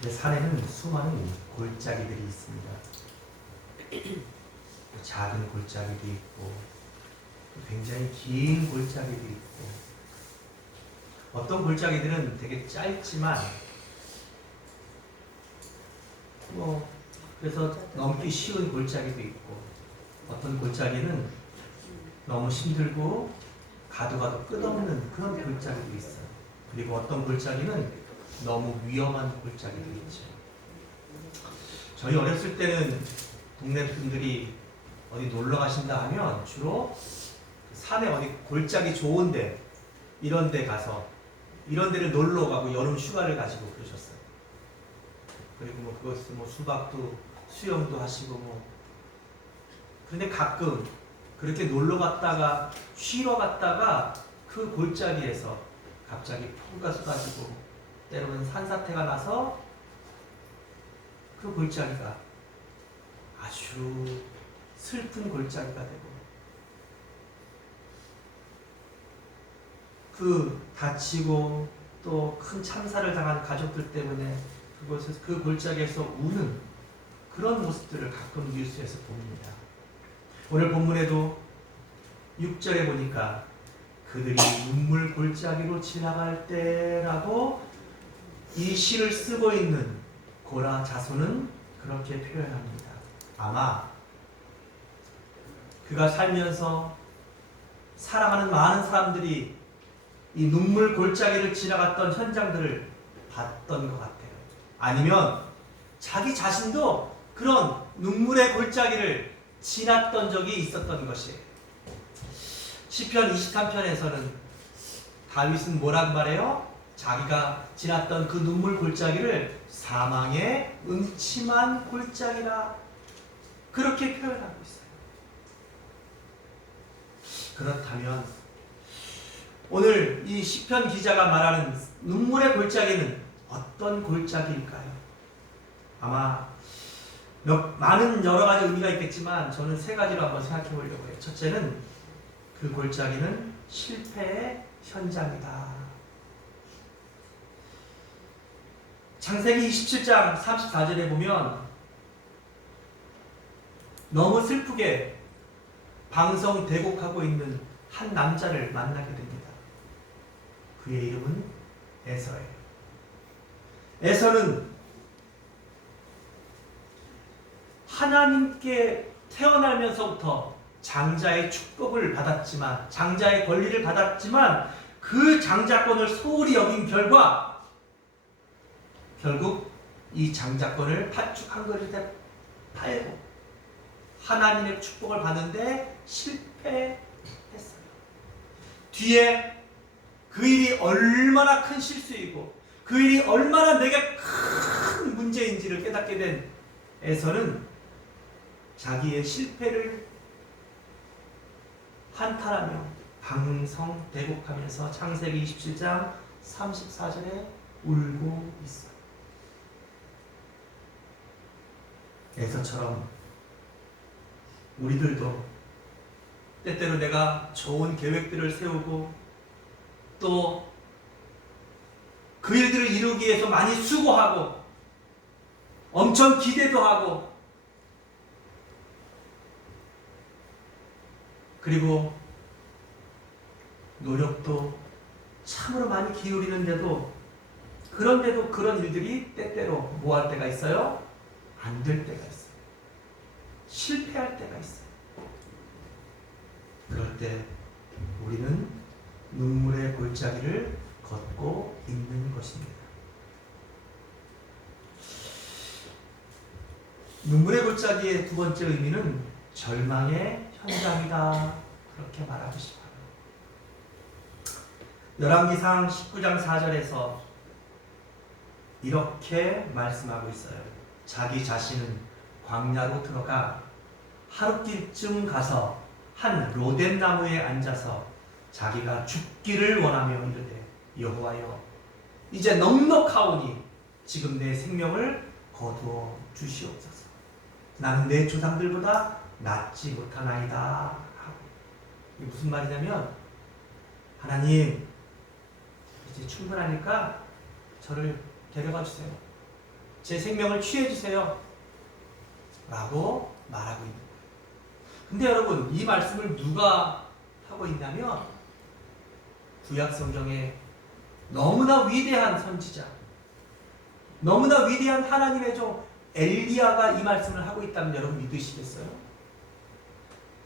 근데 산에는 수많은 골짜기들이 있습니다. 작은 골짜기도 있고 굉장히 긴 골짜기도 있고, 어떤 골짜기들은 되게 짧지만 그래서 넘기 쉬운 골짜기도 있고, 어떤 골짜기는 너무 힘들고 가도 끝없는 그런 골짜기도 있어요. 그리고 어떤 골짜기는 너무 위험한 골짜기도 있죠. 저희 어렸을 때는 동네 분들이 어디 놀러 가신다 하면 주로 산에 어디 골짜기 좋은데 이런 데 가서 이런 데를 놀러 가고 여름 휴가를 가지고 그러셨어요. 그리고 그것을 수박도 수영도 하시고 그런데 가끔 그렇게 놀러 갔다가 쉬러 갔다가 그 골짜기에서 갑자기 폭우가 쏟아지고 때로는 산사태가 나서 그 골짜기가 아주 슬픈 골짜기가 되고, 그 다치고 또 큰 참사를 당한 가족들 때문에 그곳에서 그 골짜기에서 우는 그런 모습들을 가끔 뉴스에서 봅니다. 오늘 본문에도 6절에 보니까 그들이 눈물 골짜기로 지나갈 때라고 이 시를 쓰고 있는 고라 자손은 그렇게 표현합니다. 아마 그가 살면서 사랑하는 많은 사람들이 이 눈물 골짜기를 지나갔던 현장들을 봤던 것 같아요. 아니면 자기 자신도 그런 눈물의 골짜기를 지났던 적이 있었던 것이에요. 시편 23편에서는 다윗은 뭐라고 말해요? 자기가 지났던 그 눈물 골짜기를 사망의 음침한 골짜기라 그렇게 표현하고 있어요. 그렇다면 오늘 이 시편 기자가 말하는 눈물의 골짜기는 어떤 골짜기일까요? 아마 많은 여러 가지 의미가 있겠지만 저는 세 가지로 한번 생각해 보려고 해요. 첫째는 그 골짜기는 실패의 현장이다. 창세기 27장 34절에 보면 너무 슬프게 방성대곡하고 있는 한 남자를 만나게 됩니다. 그의 이름은 에서예요. 에서는 하나님께 태어나면서부터 장자의 축복을 받았지만, 장자의 권리를 받았지만 그 장자권을 소홀히 여긴 결과 결국 이 장자권을 팥죽 한 그릇에 팔고 하나님의 축복을 받는데 실패했어요. 뒤에 그 일이 얼마나 큰 실수이고 그 일이 얼마나 내게 큰 문제인지를 깨닫게 된 에서는 자기의 실패를 한탄하며 방성대곡하면서 창세기 27장 34절에 울고 있어요. 에서처럼 우리들도 때때로 내가 좋은 계획들을 세우고 또 그 일들을 이루기 위해서 많이 수고하고 엄청 기대도 하고 그리고 노력도 참으로 많이 기울이는데도 그런데도 그런 일들이 때때로 뭐 할 때가 있어요? 안 될 때가 있어요. 실패할 때가 있어요. 그럴 때 우리는 눈물의 골짜기를 걷고 있는 것입니다. 눈물의 골짜기의 두 번째 의미는 절망의 현장이다. 그렇게 말하고 싶어요. 열왕기상 19장 4절에서 이렇게 말씀하고 있어요. 자기 자신은 광야로 들어가 하룻길쯤 가서 한 로뎀 나무에 앉아서 자기가 죽기를 원하며 이르되 여호와여 이제 넉넉하오니 지금 내 생명을 거두어 주시옵소서. 나는 내 조상들보다 낫지 못하나이다 하고. 이게 무슨 말이냐면 하나님 이제 충분하니까 저를 데려가 주세요. 제 생명을 취해 주세요. 라고 말하고 있는 거예요. 근데 여러분, 이 말씀을 누가 하고 있냐면 구약 성경에 너무나 위대한 선지자, 너무나 위대한 하나님의 종 엘리야가 이 말씀을 하고 있다면 여러분 믿으시겠어요?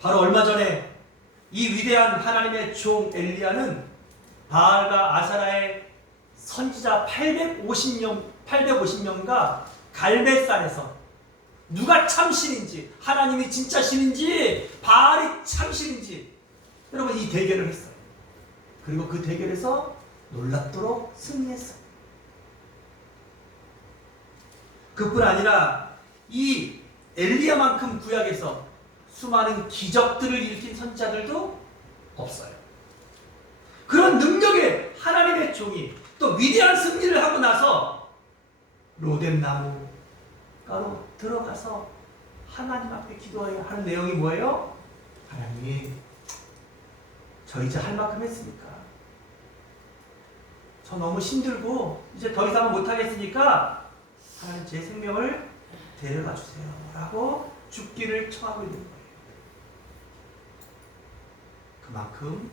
바로 얼마 전에 이 위대한 하나님의 종 엘리야는 바알과 아사라의 선지자 850명과 갈멜산에서 누가 참신인지, 하나님이 진짜 신인지, 바알이 참신인지 여러분 이 대결을 했어요. 그리고 그 대결에서 놀랍도록 승리했어요. 그뿐 아니라 이 엘리야만큼 구약에서 수많은 기적들을 일으킨 선지자들도 없어요. 그런 능력의 하나님의 종이 또 위대한 승리를 하고 나서 로뎀나무가로 들어가서 하나님 앞에 기도해야 하는 내용이 뭐예요? 하나님, 저 이제 할 만큼 했으니까, 저 너무 힘들고 이제 더 이상은 못하겠으니까 하나님 제 생명을 데려가 주세요 라고 죽기를 청하고 있는 거예요. 그만큼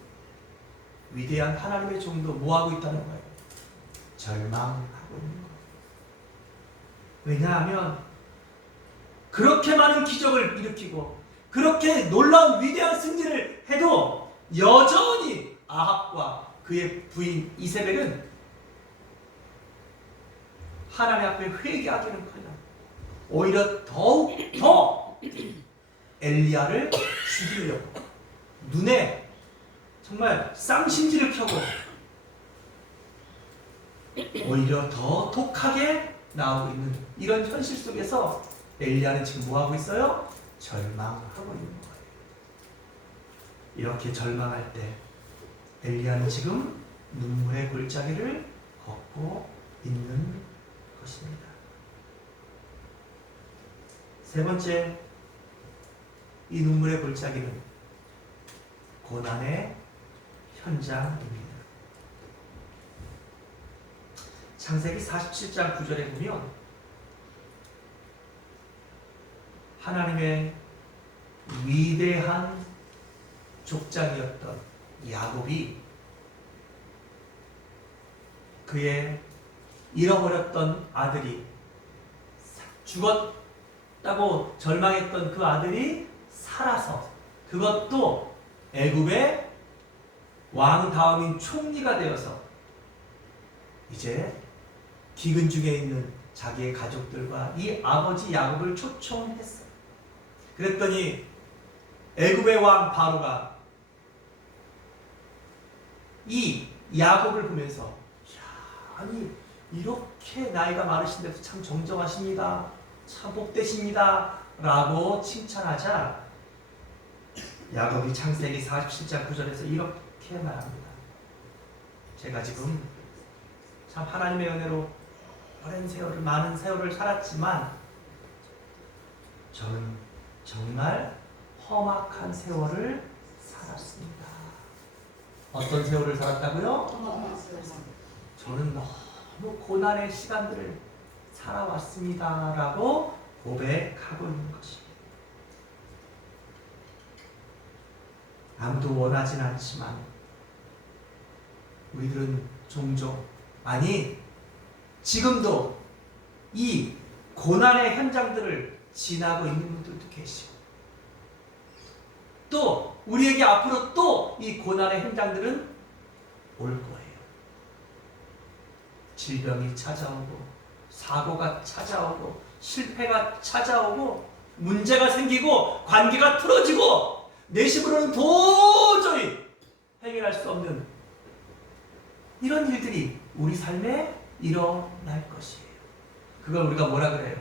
위대한 하나님의 종도 뭐하고 있다는 거예요? 절망하고 있는 거예요. 왜냐하면 그렇게 많은 기적을 일으키고 그렇게 놀라운 위대한 승리를 해도 여전히 아합과 그의 부인 이세벨은 하나님 앞에 회개하기는커녕 오히려 더욱 더 엘리야를 죽이려고 눈에 정말 쌍심지를 켜고 오히려 더 독하게 나오고 있는 이런 현실 속에서 엘리야는 지금 뭐하고 있어요? 절망하고 있는 거예요. 이렇게 절망할 때 엘리야는 지금 눈물의 골짜기를 걷고 있는 것입니다. 세 번째, 이 눈물의 골짜기는 고난의 현장입니다. 창세기 47장 9절에 보면 하나님의 위대한 족장이었던 야곱이 그의 잃어버렸던 아들이 죽었다고 절망했던 그 아들이 살아서 그것도 애굽의 왕 다음인 총리가 되어서 이제 기근 중에 있는 자기의 가족들과 이 아버지 야곱을 초청했어요. 그랬더니 애굽의 왕 바로가 이 야곱을 보면서 아니 이렇게 나이가 많으신데도 참 정정하십니다. 참 복되십니다. 라고 칭찬하자 야곱이 창세기 47장 9절에서 이렇게 말합니다. 제가 지금 참 하나님의 은혜로 오랜 세월을 많은 세월을 살았지만 저는 정말 험악한 세월을 살았습니다. 어떤 세월을 살았다고요? 저는 너무 고난의 시간들을 살아왔습니다. 라고 고백하고 있는 것입니다. 아무도 원하진 않지만 우리들은 종종 아니 지금도 이 고난의 현장들을 지나고 있는 분들도 계시고 또 우리에게 앞으로 또 이 고난의 현장들은 올 거예요. 질병이 찾아오고 사고가 찾아오고 실패가 찾아오고 문제가 생기고 관계가 틀어지고 내 힘으로는 도저히 해결할 수 없는 이런 일들이 우리 삶에 일어날 것이에요. 그걸 우리가 뭐라 그래요?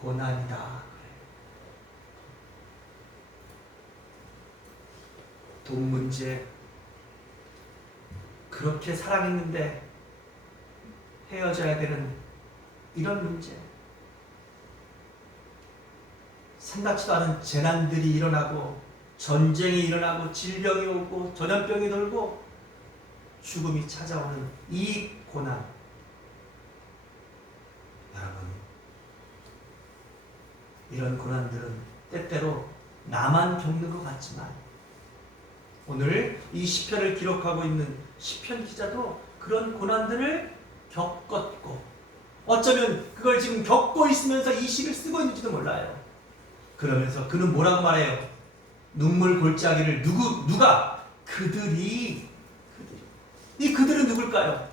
고난이다 그래요. 돈 문제, 그렇게 사랑했는데 헤어져야 되는 이런 문제, 생각지도 않은 재난들이 일어나고 전쟁이 일어나고 질병이 오고 전염병이 돌고 죽음이 찾아오는 이 고난, 여러분 이런 고난들은 때때로 나만 겪는 것 같지만 오늘 이 시편을 기록하고 있는 시편 기자도 그런 고난들을 겪었고 어쩌면 그걸 지금 겪고 있으면서 이 시를 쓰고 있는지도 몰라요. 그러면서 그는 뭐라고 말해요? 눈물 골짜기를 누가? 그들이. 이 그들은 누굴까요?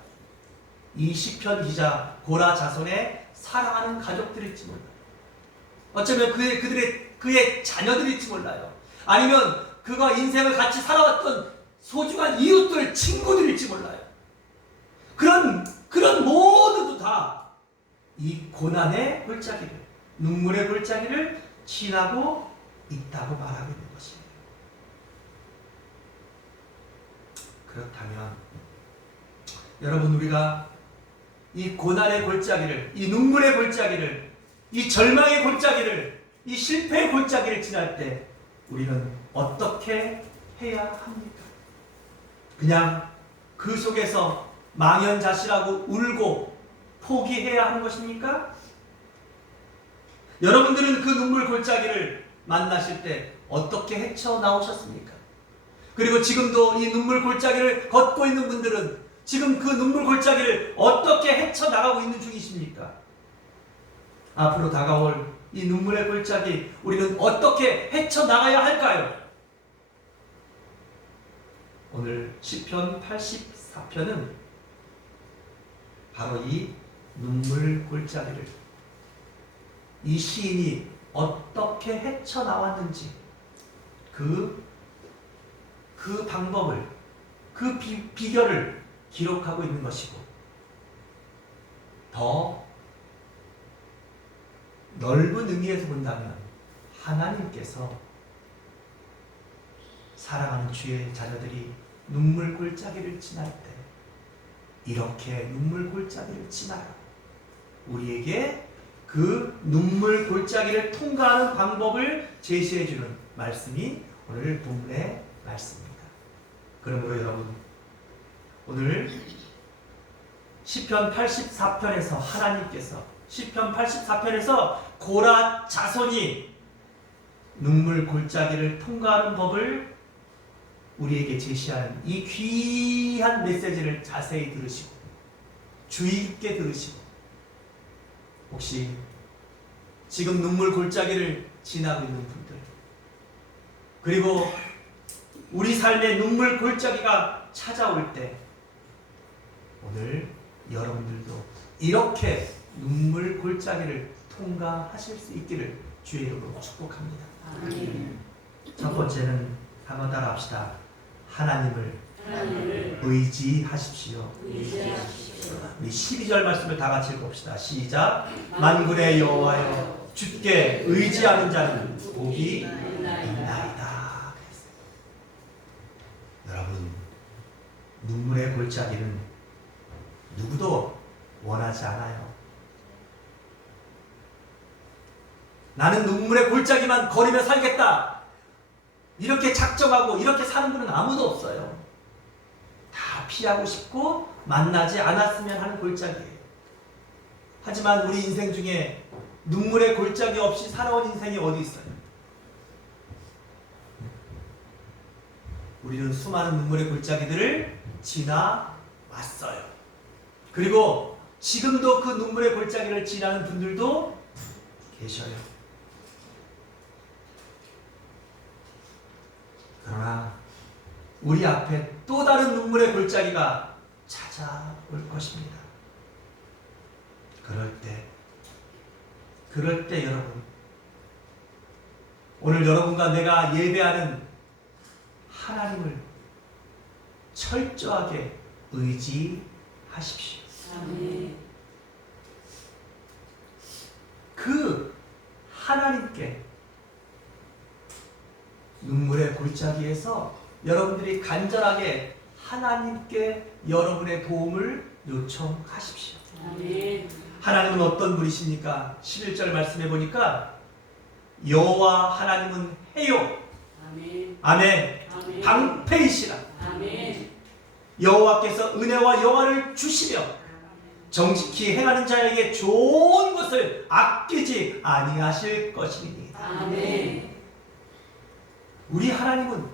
이 시편 기자 고라 자손의 사랑하는 가족들일지 몰라요. 어쩌면 그의 자녀들일지 몰라요. 아니면 그가 인생을 같이 살아왔던 소중한 이웃들, 친구들일지 몰라요. 그런 모두도 다 이 고난의 골짜기를, 눈물의 골짜기를 지나고 있다고 말하고 있는 것이에요. 그렇다면 여러분, 우리가 이 고난의 골짜기를, 이 눈물의 골짜기를, 이 절망의 골짜기를, 이 실패의 골짜기를 지날 때 우리는 어떻게 해야 합니까? 그냥 그 속에서 망연자실하고 울고 포기해야 하는 것입니까? 여러분들은 그 눈물 골짜기를 만나실 때 어떻게 헤쳐나오셨습니까? 그리고 지금도 이 눈물 골짜기를 걷고 있는 분들은 지금 그 눈물 골짜기를 어떻게 헤쳐나가고 있는 중이십니까? 앞으로 다가올 이 눈물의 골짜기, 우리는 어떻게 헤쳐나가야 할까요? 오늘 시편 84편은 바로 이 눈물 골짜기를, 이 시인이 어떻게 헤쳐나왔는지 그 방법을, 그 비결을 기록하고 있는 것이고, 더 넓은 의미에서 본다면 하나님께서 사랑하는 주의 자녀들이 눈물 골짜기를 지날 때 이렇게 눈물 골짜기를 지나라, 우리에게 그 눈물 골짜기를 통과하는 방법을 제시해 주는 말씀이 오늘 본문의 말씀입니다. 그러므로 여러분, 오늘 시편 84편에서 하나님께서 시편 84편에서 고라 자손이 눈물 골짜기를 통과하는 법을 우리에게 제시하는 이 귀한 메시지를 자세히 들으시고 주의 깊게 들으시고, 혹시 지금 눈물 골짜기를 지나고 있는 분들, 그리고 우리 삶의 눈물 골짜기가 찾아올 때 오늘 여러분들도 이렇게 눈물 골짜기를 통과하실 수 있기를 주의 이름으로 축복합니다. 아멘. 첫 번째는 한번 따라합시다. 하나님을 의지하십시오. 우리 12절 말씀을 다 같이 읽읍시다. 시작. 만군의 여호와여, 주께 의지하는 자는 복이 있나이다. 여러분, 눈물의 골짜기는 누구도 원하지 않아요. 나는 눈물의 골짜기만 걸으며 살겠다, 이렇게 작정하고 이렇게 사는 분은 아무도 없어요. 다 피하고 싶고 만나지 않았으면 하는 골짜기예요. 하지만 우리 인생 중에 눈물의 골짜기 없이 살아온 인생이 어디 있어요? 우리는 수많은 눈물의 골짜기들을 지나왔어요. 그리고 지금도 그 눈물의 골짜기를 지나는 분들도 계셔요. 그러나 우리 앞에 또 다른 눈물의 골짜기가 찾아올 것입니다. 그럴 때 여러분, 오늘 여러분과 내가 예배하는 하나님을 철저하게 의지하십시오. 아멘. 그 하나님께 눈물의 골짜기에서 여러분들이 간절하게 하나님께 여러분의 도움을 요청하십시오. 아멘. 하나님은 어떤 분이십니까? 11절 말씀해 보니까 여호와 하나님은 해요. 아멘. 아멘. 아멘. 방패이시라. 아멘. 여호와께서 은혜와 영화를 주시며 정직히 행하는 자에게 좋은 것을 아끼지 아니하실 것이니. 아멘. 우리 하나님은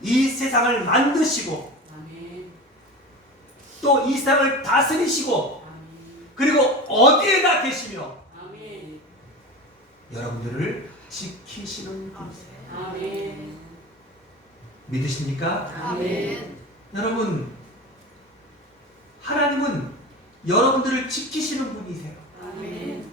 이 세상을 만드시고 아멘. 또 이 세상을 다스리시고 아멘. 그리고 어디에나 계시며 아멘. 여러분들을 지키시는 분이세요. 아멘. 믿으십니까? 아멘. 여러분, 하나님은 여러분들을 지키시는 분이세요. 아멘.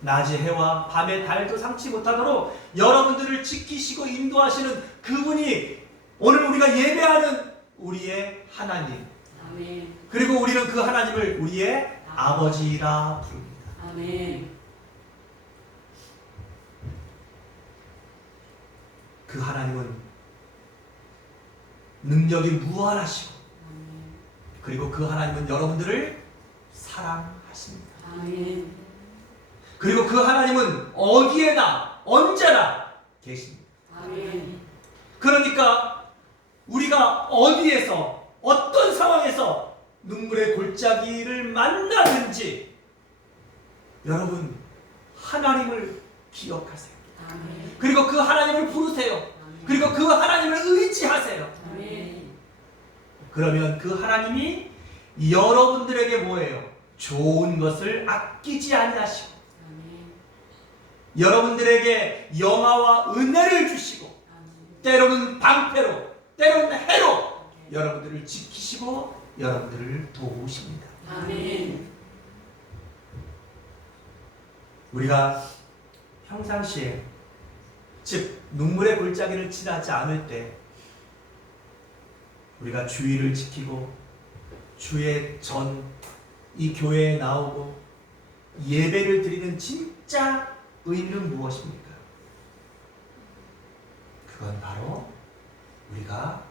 낮의 해와 밤의 달도 상치 못하도록 여러분들을 지키시고 인도하시는 그분이 오늘 우리가 예배하는 우리의 하나님. 아멘. 그리고 우리는 그 하나님을 우리의 아버지라 부릅니다. 아멘. 그 하나님은 능력이 무한하시고 그리고 그 하나님은 여러분들을 사랑하십니다. 아멘. 그리고 그 하나님은 어디에나 언제나 계십니다. 아멘. 그러니까 우리가 어디에서 어떤 상황에서 눈물의 골짜기를 만나든지 여러분 하나님을 기억하세요. 아멘. 그리고 그 하나님을 부르세요. 그리고 그 하나님을 의지하세요. 아멘. 그러면 그 하나님이 여러분들에게 뭐예요? 좋은 것을 아끼지 아니하시고 아멘. 여러분들에게 영화와 은혜를 주시고 아멘. 때로는 방패로 때로는 해로 여러분들을 지키시고 여러분들을 도우십니다. 아멘. 우리가 평상시에 즉 눈물의 골짜기를 지나지 않을 때 우리가 주의를 지키고 주의 전 이 교회에 나오고 예배를 드리는 진짜 의미는 무엇입니까? 그건 바로 우리가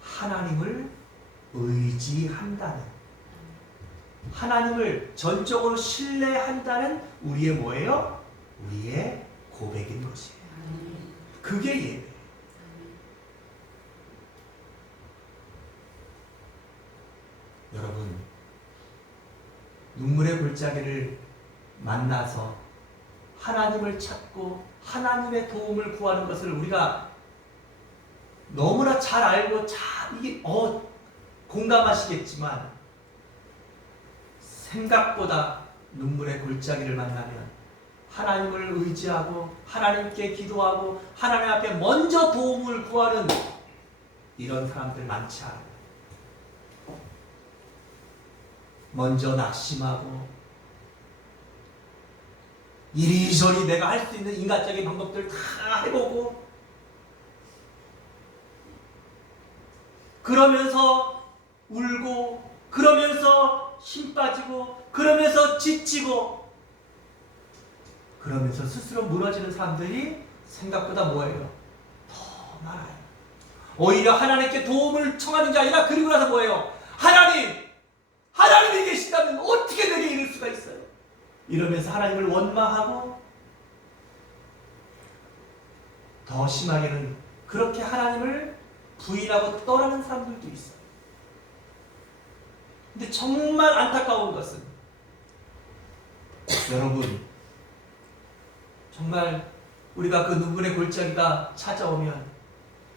하나님을 의지한다는 하나님을 전적으로 신뢰한다는 우리의 뭐예요? 우리의 고백인 것이에요. 그게 예배. 여러분, 눈물의 골짜기를 만나서 하나님을 찾고 하나님의 도움을 구하는 것을 우리가 너무나 잘 알고 이게 공감하시겠지만 생각보다 눈물의 골짜기를 만나면 하나님을 의지하고 하나님께 기도하고 하나님 앞에 먼저 도움을 구하는 이런 사람들 많지 않아요. 먼저 낙심하고 이리저리 내가 할 수 있는 인간적인 방법들 다 해보고 그러면서 울고 그러면서 힘 빠지고 그러면서 지치고 그러면서 스스로 무너지는 사람들이 생각보다 뭐예요? 더 많아요. 오히려 하나님께 도움을 청하는 게 아니라 그리고 나서 뭐예요? 하나님이 계신다면 어떻게 내게 이럴 수가 있어요? 이러면서 하나님을 원망하고 더 심하게는 그렇게 하나님을 부인하고 떠나는 사람들도 있어요. 근데 정말 안타까운 것은 여러분 정말 우리가 그 눈물의 골짜기가 찾아오면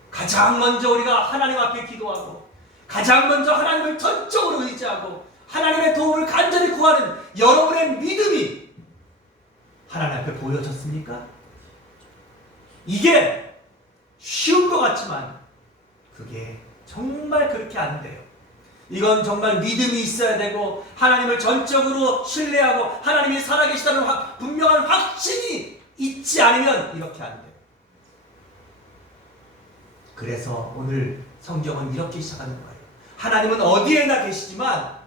가장 먼저 우리가 하나님 앞에 기도하고 가장 먼저 하나님을 전적으로 의지하고 하나님의 도움을 간절히 구하는 여러분의 믿음이 하나님 앞에 보여졌습니까? 이게 쉬운 것 같지만 그게 정말 그렇게 안 돼요. 이건 정말 믿음이 있어야 되고 하나님을 전적으로 신뢰하고 하나님이 살아계시다는 분명한 확신이 있지 않으면 이렇게 안 돼요. 그래서 오늘 성경은 이렇게 시작하는 거예요. 하나님은 어디에나 계시지만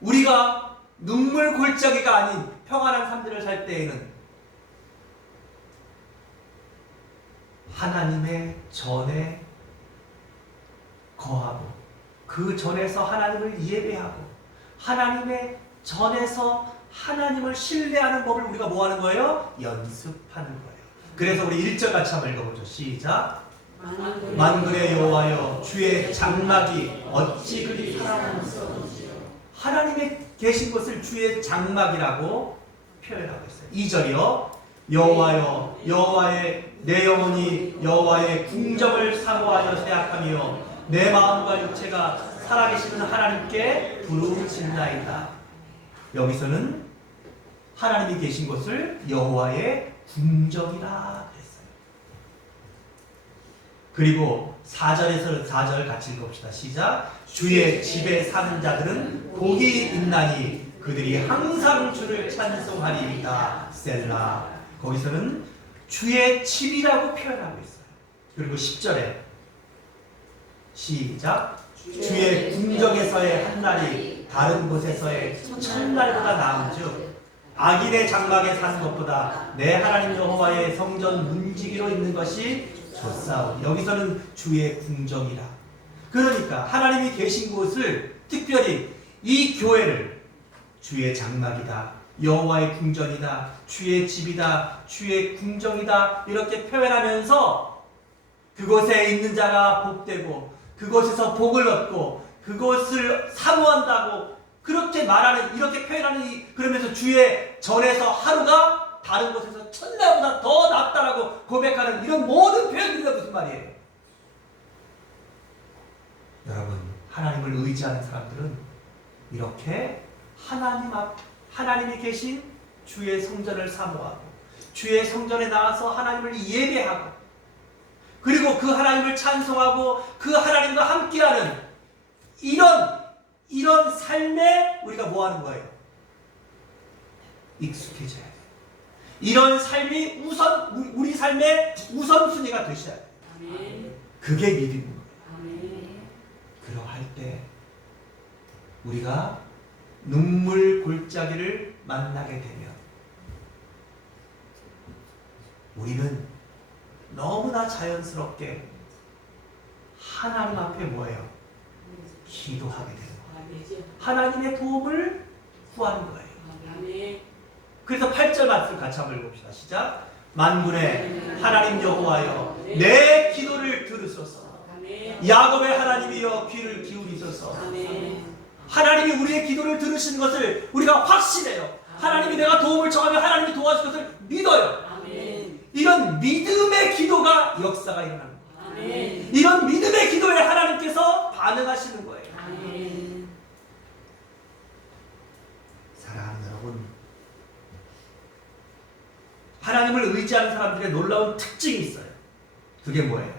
우리가 눈물 골짜기가 아닌 평안한 삶들을 살 때에는 하나님의 전에 거하고 그 전에서 하나님을 예배하고 하나님의 전에서 하나님을 신뢰하는 법을 우리가 뭐 하는 거예요? 연습하는 거예요. 그래서 우리 1절 같이 한번 읽어보죠. 시작. 만군의 여호와여 주의 장막이 어찌 그리 사랑하는지. 하나님의 계신 곳을 주의 장막이라고 표현하고 있어요. 2절이요. 여호와여 여호와의 내 영혼이 여호와의 궁정을 사모하여 생각하며 내 마음과 육체가 살아계시는 하나님께 부르짖나이다. 여기서는 하나님이 계신 곳을 여호와의 궁정이라 그랬어요. 그리고 4절 같이 읽어봅시다. 시작. 주의 집에 사는 자들은 복이 있나니 그들이 항상 주를 찬송하리이다. 셀라. 거기서는 주의 집이라고 표현하고 있어요. 그리고 10절에 시작. 주의 궁정에서의 한 날이 다른 곳에서의 첫날보다 나은즉 악인의 장막에 사는 것보다 내 하나님 여호와의 성전 문지기로 있는 것이 좋사오니. 여기서는 주의 궁정이라. 그러니까 하나님이 계신 곳을, 특별히 이 교회를 주의 장막이다, 여호와의 궁전이다, 주의 집이다, 주의 궁정이다 이렇게 표현하면서 그곳에 있는 자가 복되고 그곳에서 복을 얻고 그곳을 사모한다고 그렇게 말하는, 이렇게 표현하는, 그러면서 주의 전에서 하루가 다른 곳에서 첫날보다 더 낫다라고 고백하는 이런 모든 표현들이 무슨 말이에요? 여러분, 하나님을 의지하는 사람들은 이렇게 하나님이 계신 주의 성전을 사모하고 주의 성전에 나와서 하나님을 예배하고 그리고 그 하나님을 찬송하고 그 하나님과 함께하는 이런 삶에 우리가 뭐 하는 거예요? 익숙해져야 돼요. 이런 삶이 우리 삶의 우선순위가 되셔야 돼요. 그게 믿음인 거예요. 그러할 때 우리가 눈물 골짜기를 만나게 되면 우리는 너무나 자연스럽게 하나님 앞에 뭐예요? 기도하게 되는 거예요. 하나님의 도움을 구하는 거예요. 그래서 8절 말씀 같이 한번 읽어봅시다. 시작. 만군의 하나님 여호와여 내 기도를 들으소서. 야곱의 하나님이여 귀를 기울이소서. 하나님이 우리의 기도를 들으신 것을 우리가 확신해요. 하나님이 내가 도움을 청하면 하나님이 도와줄 것을 믿어요. 이런 믿음의 기도가 역사가 일어나는 거예요. 이런 믿음의 기도에 하나님께서 반응하시는 거예요. 사랑하는 여러분, 하나님을 의지하는 사람들의 놀라운 특징이 있어요. 그게 뭐예요?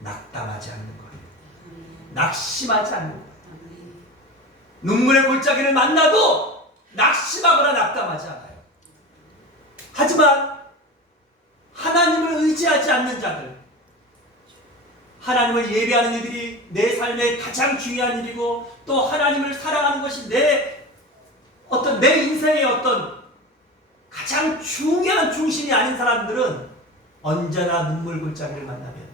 낙담하지 않는 거예요. 낙심하지 않는 거예요. 눈물의 골짜기를 만나도 낙심하거나 낙담하지 않아요. 하지만 하나님을 의지하지 않는 자들, 하나님을 예배하는 이들이 내 삶의 가장 중요한 일이고 또 하나님을 사랑하는 것이 내 인생의 어떤 가장 중요한 중심이 아닌 사람들은 언제나 눈물 골짜기를 만나면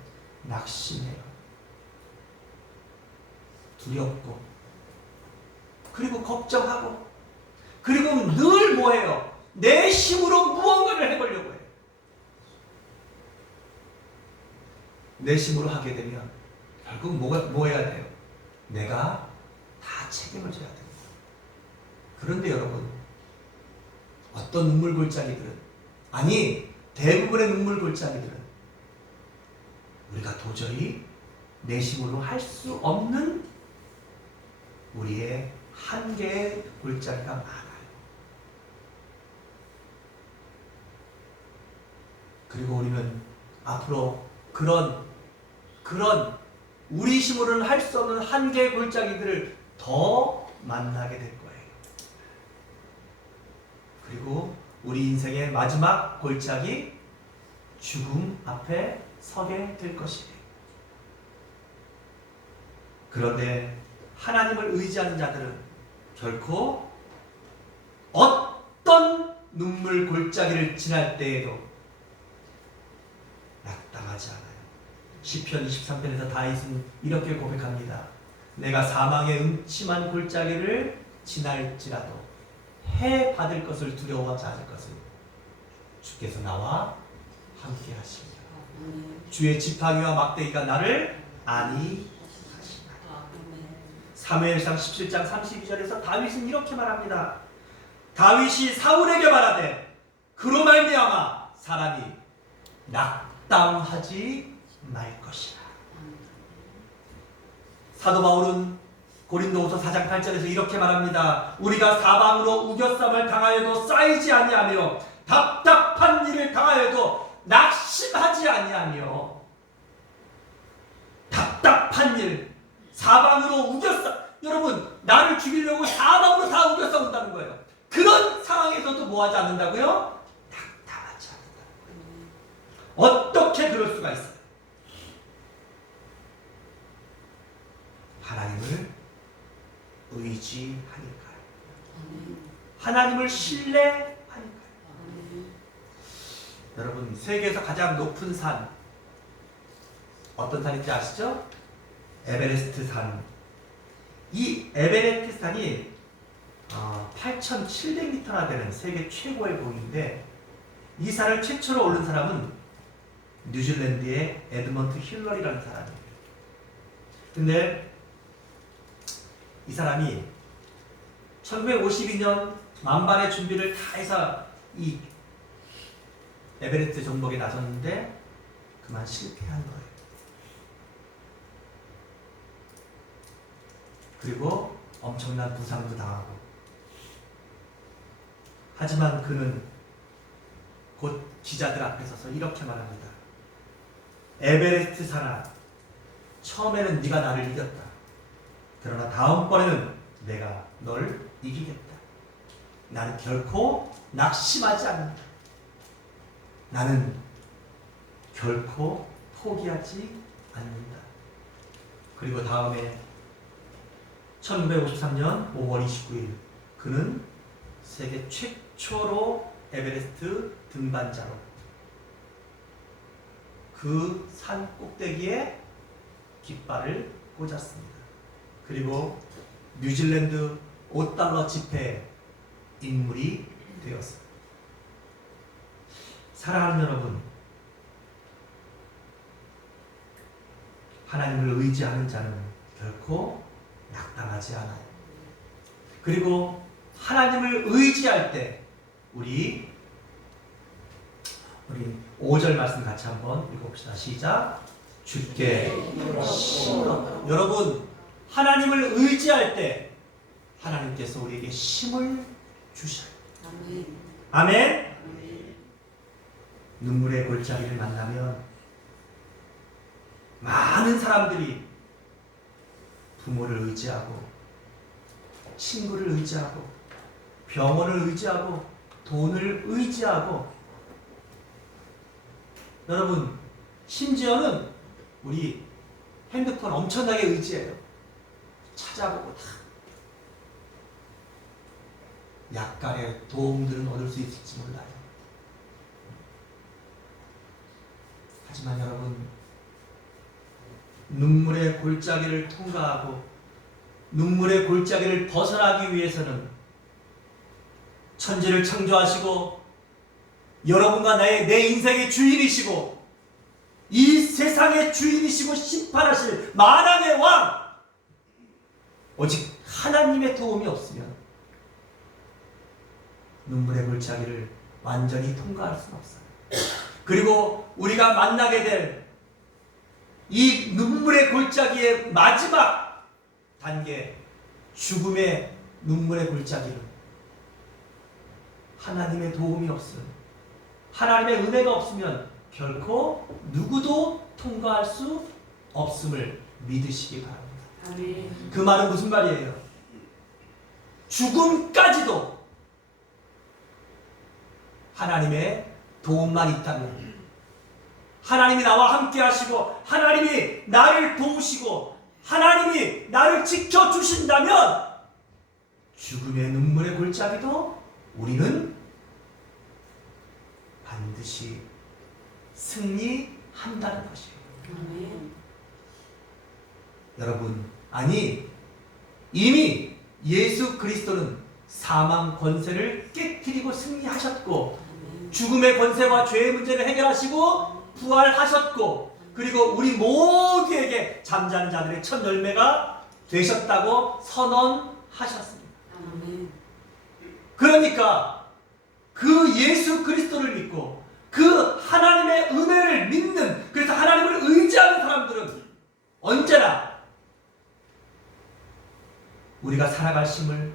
낙심해요. 두렵고 그리고 걱정하고 그리고 늘 뭐해요? 내 힘으로 무언가를 해보려고 해요. 내 힘으로 하게 되면 결국 뭐 해야 돼요? 내가 다 책임을 져야 됩니다. 그런데 여러분, 어떤 눈물 골짜기들은, 아니 대부분의 눈물 골짜기들은 우리가 도저히 내 힘으로 할 수 없는 우리의 한계의 골짜기가 많아요. 그리고 우리는 앞으로 그런 우리 힘으로는 할 수 없는 한계의 골짜기들을 더 만나게 될 거예요. 그리고 우리 인생의 마지막 골짜기, 죽음 앞에 서게 될 것이에요. 그런데 하나님을 의지하는 자들은 결코 어떤 눈물 골짜기를 지날 때에도 낙담하지 않아요. 시편 23편에서 다윗은 이렇게 고백합니다. 내가 사망의 음침한 골짜기를 지날지라도 해 받을 것을 두려워하지 않을 것을 주께서 나와 함께 하십니다. 주의 지팡이와 막대기가 나를 안위. 사무엘상 17장 32절에서 다윗은 이렇게 말합니다. 다윗이 사울에게 말하되 그로 말미암아 사람이 낙담하지 말 것이라. 사도 바울은 고린도후서 4장 8절에서 이렇게 말합니다. 우리가 사방으로 우겨쌈을 당하여도 쌓이지 아니하며 답답한 일을 당하여도 낙심하지 아니하며. 답답한 일, 사방으로 우겨싸. 여러분, 나를 죽이려고 사방으로 다 우겨싸운다는 거예요. 그런 상황에서도 뭐하지 않는다고요? 낙담하지 않는다는 거예요. 어떻게 그럴 수가 있어요? 하나님을 의지하니까요. 하나님을 신뢰하니까요. 여러분, 세계에서 가장 높은 산 어떤 산인지 아시죠? 에베레스트 산. 이 에베레스트 산이 8,700m나 되는 세계 최고의 봉인데, 이 산을 최초로 오른 사람은 뉴질랜드의 에드먼트 힐러리라는 사람이에요. 근데 이 사람이 1952년 만반의 준비를 다 해서 이 에베레스트 정복에 나섰는데 그만 실패한 거예요. 그리고 엄청난 부상도 당하고. 하지만 그는 곧 기자들 앞에 서서 이렇게 말합니다. 에베레스트 산아, 처음에는 네가 나를 이겼다. 그러나 다음번에는 내가 널 이기겠다. 나는 결코 낙심하지 않는다. 나는 결코 포기하지 않는다. 그리고 다음에 1953년 5월 29일 그는 세계 최초로 에베레스트 등반자로 그 산 꼭대기에 깃발을 꽂았습니다. 그리고 뉴질랜드 $5 지폐 인물이 되었습니다. 사랑하는 여러분, 하나님을 의지하는 자는 결코 낙담하지 않아요. 그리고 하나님을 의지할 때 우리 5절 말씀 같이 한번 읽어봅시다. 시작. 주께 힘을. 여러분, 하나님을 의지할 때 하나님께서 우리에게 힘을 주셔요. 아멘. 눈물의 골짜기를 만나면 많은 사람들이 부모를 의지하고, 친구를 의지하고, 병원을 의지하고, 돈을 의지하고, 여러분, 심지어는 우리 핸드폰 엄청나게 의지해요. 찾아보고 다. 약간의 도움들은 얻을 수 있을지 몰라요. 하지만 여러분, 눈물의 골짜기를 통과하고 눈물의 골짜기를 벗어나기 위해서는 천지를 창조하시고 여러분과 내 인생의 주인이시고 이 세상의 주인이시고 심판하실 만왕의 왕, 오직 하나님의 도움이 없으면 눈물의 골짜기를 완전히 통과할 수는 없어요. 그리고 우리가 만나게 될 이 눈물의 골짜기의 마지막 단계, 죽음의 눈물의 골짜기는 하나님의 도움이 없음, 하나님의 은혜가 없으면 결코 누구도 통과할 수 없음을 믿으시기 바랍니다. 아멘. 그 말은 무슨 말이에요? 죽음까지도 하나님의 도움만 있다면, 하나님이 나와 함께 하시고 하나님이 나를 도우시고 하나님이 나를 지켜주신다면 죽음의 눈물의 골짜기도 우리는 반드시 승리한다는 것이에요. 아멘. 여러분, 아니 이미 예수 그리스도는 사망 권세를 깨뜨리고 승리하셨고 죽음의 권세와 죄의 문제를 해결하시고 부활하셨고 그리고 우리 모두에게 잠자는 자들의 첫 열매가 되셨다고 선언하셨습니다. 아멘. 그러니까 그 예수 그리스도를 믿고 그 하나님의 은혜를 믿는, 그래서 하나님을 의지하는 사람들은 언제나 우리가 살아갈 힘을,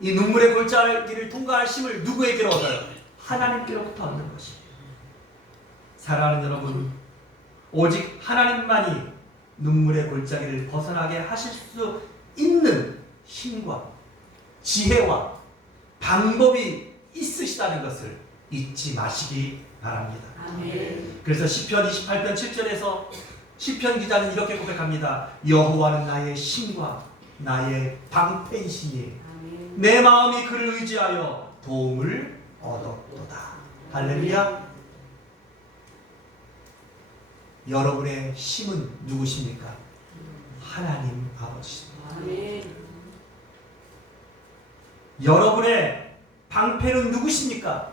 이 눈물의 골짜기를 통과할 힘을 누구에게로 얻어요? 하나님께로부터 얻는 것이에요. 사랑하는 여러분, 오직 하나님만이 눈물의 골짜기를 벗어나게 하실 수 있는 힘과 지혜와 방법이 있으시다는 것을 잊지 마시기 바랍니다. 아멘. 그래서 시편 28편 7절에서 시편 기자는 이렇게 고백합니다. 여호와는 나의 힘과 나의 방패이시니 아멘. 내 마음이 그를 의지하여 도움을 얻었도다. 할렐루야. 여러분의 힘은 누구십니까? 하나님 아버지십니다. 아멘. 여러분의 방패는 누구십니까?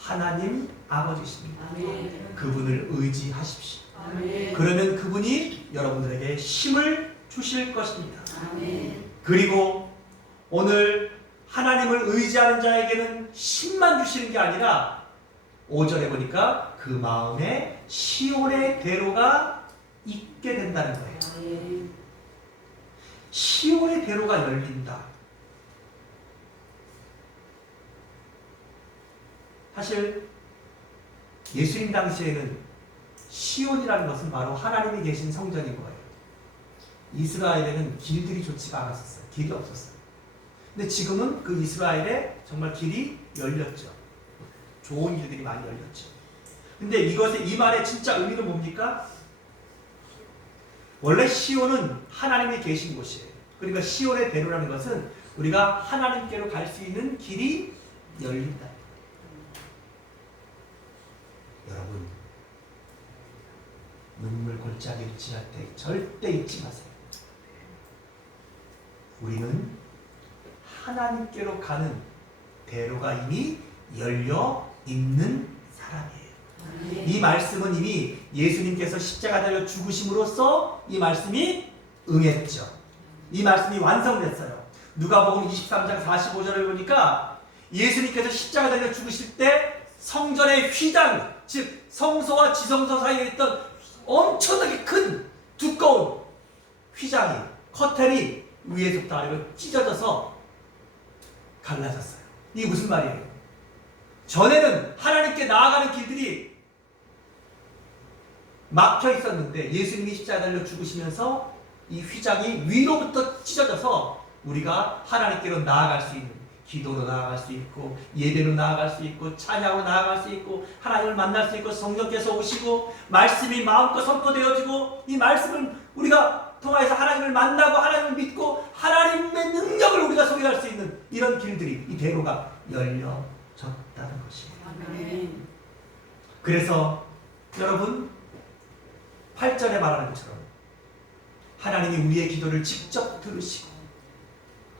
하나님 아버지십니다. 아멘. 그분을 의지하십시오. 아멘. 그러면 그분이 여러분들에게 힘을 주실 것입니다. 아멘. 그리고 오늘 하나님을 의지하는 자에게는 힘만 주시는 게 아니라 5절에 보니까 그 마음에 시온의 대로가 있게 된다는 거예요. 아멘. 시온의 대로가 열린다. 사실 예수님 당시에는 시온이라는 것은 바로 하나님이 계신 성전인 거예요. 이스라엘에는 길들이 좋지가 않았었어요. 길이 없었어요. 근데 지금은 그 이스라엘에 정말 길이 열렸죠. 좋은 길들이 많이 열렸죠. 근데 이것의 이 말의 진짜 의미는 뭡니까? 원래 시온은 하나님이 계신 곳이에요. 그러니까 시온의 대로라는 것은 우리가 하나님께로 갈 수 있는 길이 열린다. 여러분, 눈물 골짜기를 지날 때 절대 잊지 마세요. 우리는 하나님께로 가는 대로가 이미 열려 있는 사람이에요. 이 말씀은 이미 예수님께서 십자가 달려 죽으심으로써 이 말씀이 응했죠. 이 말씀이 완성됐어요. 누가복음 23장 45절을 보니까 예수님께서 십자가 달려 죽으실 때 성전의 휘장, 즉 성소와 지성소 사이에 있던 엄청나게 큰 두꺼운 휘장이, 커튼이 위에서부터 아래로 찢어져서 갈라졌어요. 이게 무슨 말이에요? 전에는 하나님께 나아가는 길들이 막혀 있었는데 예수님이 십자가 달려 죽으시면서 이 휘장이 위로부터 찢어져서 우리가 하나님께로 나아갈 수 있는, 기도로 나아갈 수 있고 예배로 나아갈 수 있고 찬양으로 나아갈 수 있고 하나님을 만날 수 있고 성령께서 오시고 말씀이 마음껏 선포되어지고 이 말씀을 우리가 통하여서 하나님을 만나고 하나님을 믿고 하나님의 능력을 우리가 소개할 수 있는 이런 길들이, 이 대로가 열려졌다는 것이에요. 아멘. 그래서 여러분 8절에 말하는 것처럼 하나님이 우리의 기도를 직접 들으시고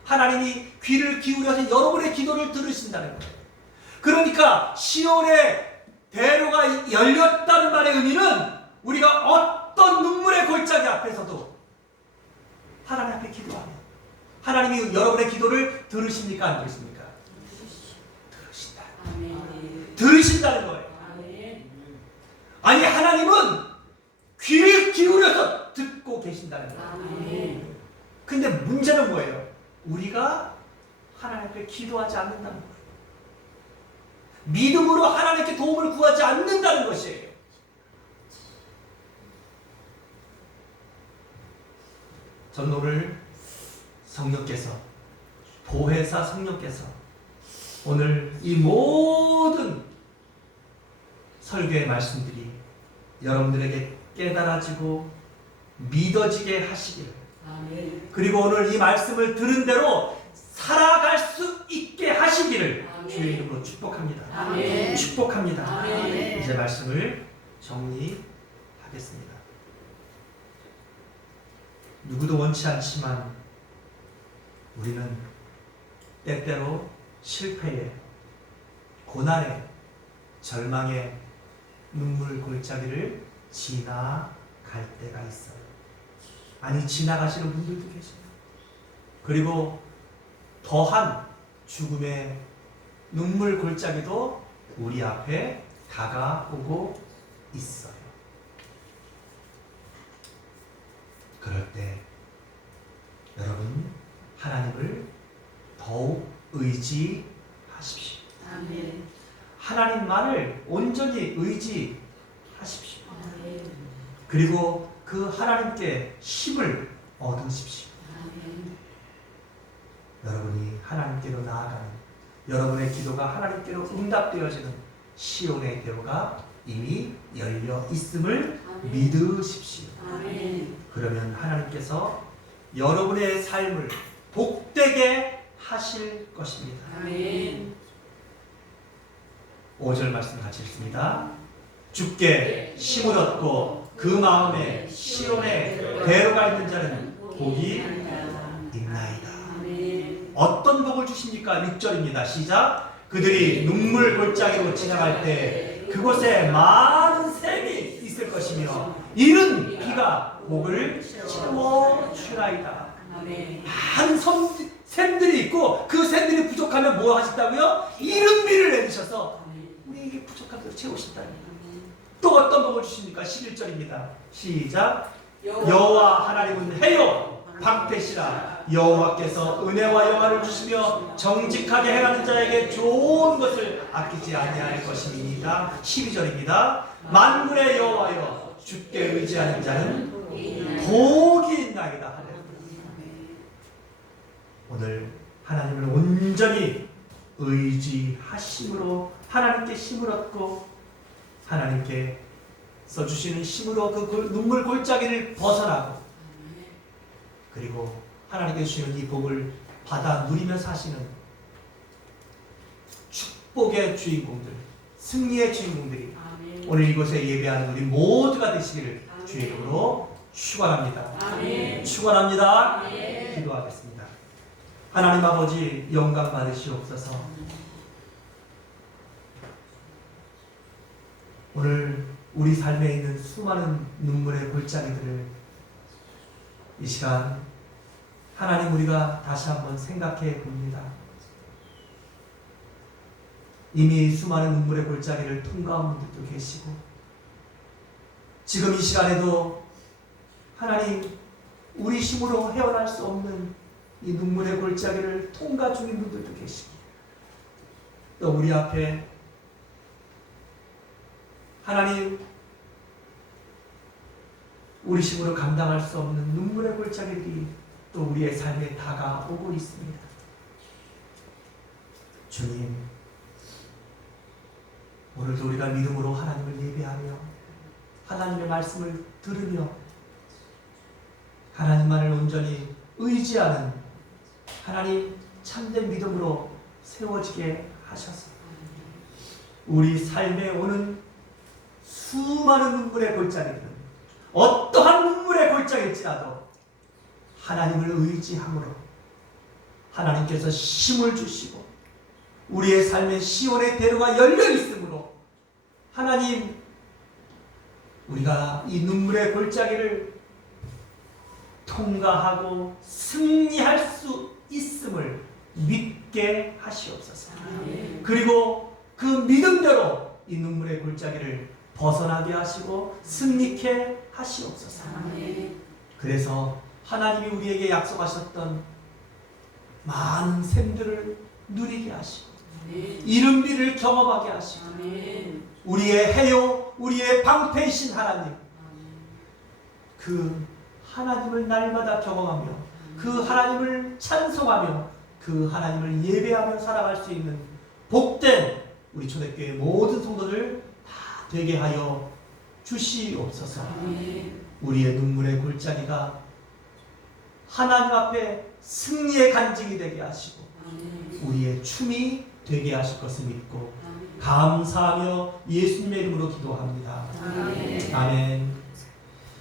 하나님이 귀를 기울여서 여러분의 기도를 들으신다는 거예요. 그러니까 시온의 대로가 열렸다는 말의 의미는 우리가 어떤 눈물의 골짜기 앞에서도 하나님 앞에 기도하면 하나님이 여러분의 기도를 들으십니까? 안 들으십니까? 들으신다. 아멘. 들으신다는 거예요. 아멘. 아니, 하나님은 귀를 기울여서 듣고 계신다는 거예요. 아멘. 근데 문제는 뭐예요? 우리가 하나님 앞에 기도하지 않는다는 거예요. 믿음으로 하나님께 도움을 구하지 않는다는 것이에요. 전 오늘 성령께서, 보혜사 성령께서 오늘 이 모든 설교의 말씀들이 여러분들에게 깨달아지고 믿어지게 하시기를, 아멘. 그리고 오늘 이 말씀을 들은 대로 살아갈 수 있게 하시기를 아멘. 주의 이름으로 축복합니다. 아멘. 축복합니다. 아멘. 이제 말씀을 정리하겠습니다. 누구도 원치 않지만 우리는 때때로 실패에, 고난에, 절망에 눈물 골짜기를 지나갈 때가 있어요. 아니 지나가시는 분들도 계세요. 그리고 더한 죽음의 눈물 골짜기도 우리 앞에 다가오고 있어요. 그럴 때 여러분 하나님을 더욱 의지하십시오. 아멘. 하나님만을 온전히 의지하십시오. 아멘. 그리고 그 하나님께 힘을 얻으십시오. 아멘. 여러분이 하나님께로 나아가는 여러분의 기도가 하나님께로 응답되어지는 시온의 대로가 이미 열려 있음을 아멘. 믿으십시오. 아멘. 그러면 하나님께서 여러분의 삶을 복되게 하실 것입니다. 아멘. 5절 말씀 같이 읽습니다. 주께 힘을 얻고 그 마음에 시온의 대로가 있는 자는 복이 있나이다. 아멘. 어떤 복을 주십니까? 6절입니다. 시작. 그들이 눈물 골짜기로 지나갈 때 그곳에 많은 샘이 있을 것이며 이른 비가 복을 채워주나이다. 아멘. 많은 샘들이 있고 그 샘들이 부족하면 뭐 하신다고요? 이른 비를 내리셔서 우리에게 부족한 대로 채우신다. 또 어떤 복을 주십니까? 11절입니다. 시작. 여호와 하나님은 해요 방패시라. 여호와께서 은혜와 영화를 주시며 정직하게 행하는 자에게 좋은 것을 아끼지 아니할 것입니다. 12절입니다. 만군의 여호와여 주께 의지하는 자는 복이 있나이다. 오늘 하나님을 온전히 의지하심으로 하나님께 힘을 얻고 하나님께서 주시는 힘으로 그 눈물 골짜기를 벗어나고 그리고 하나님께 주시는 이 복을 받아 누리며 사시는 축복의 주인공들, 승리의 주인공들이 오늘 이곳에 예배하는 우리 모두가 되시기를 주의 이름으로 축원합니다. 아멘. 축원합니다. 아멘. 기도하겠습니다. 하나님 아버지 영광 받으시옵소서. 오늘 우리 삶에 있는 수많은 눈물의 골짜기들을 이 시간 하나님 우리가 다시 한번 생각해 봅니다. 이미 수많은 눈물의 골짜기를 통과한 분들도 계시고 지금 이 시간에도 하나님 우리 힘으로 헤어날 수 없는 이 눈물의 골짜기를 통과 중인 분들도 계시고 또 우리 앞에 하나님 우리 힘으로 감당할 수 없는 눈물의 골짜기들이 또 우리의 삶에 다가오고 있습니다. 주님, 오늘도 우리가 믿음으로 하나님을 예배하며 하나님의 말씀을 들으며 하나님만을 온전히 의지하는 하나님 참된 믿음으로 세워지게 하셔서 우리 삶에 오는 수많은 눈물의 골짜기들은 어떠한 눈물의 골짜기일지라도 하나님을 의지함으로 하나님께서 힘을 주시고 우리의 삶에 시온의 대로가 열려 있으므로 하나님 우리가 이 눈물의 골짜기를 통과하고 승리할 수 있음을 믿게 하시옵소서. 그리고 그 믿음대로 이 눈물의 골짜기를 벗어나게 하시고 승리케 하시옵소서. 그래서 하나님이 우리에게 약속하셨던 많은 샘들을 누리게 하시고 이른 비를 경험하게 하시고 우리의 해요 우리의 방패이신 하나님 그 하나님을 날마다 경험하며 그 하나님을 찬송하며 그 하나님을 예배하며 살아갈 수 있는 복된 우리 초대교회 모든 성도들 다 되게 하여 주시옵소서. 우리의 눈물의 골짜기가 하나님 앞에 승리의 간증이 되게 하시고 우리의 춤이 되게 하실 것을 믿고 감사하며 예수님의 이름으로 기도합니다. 아멘.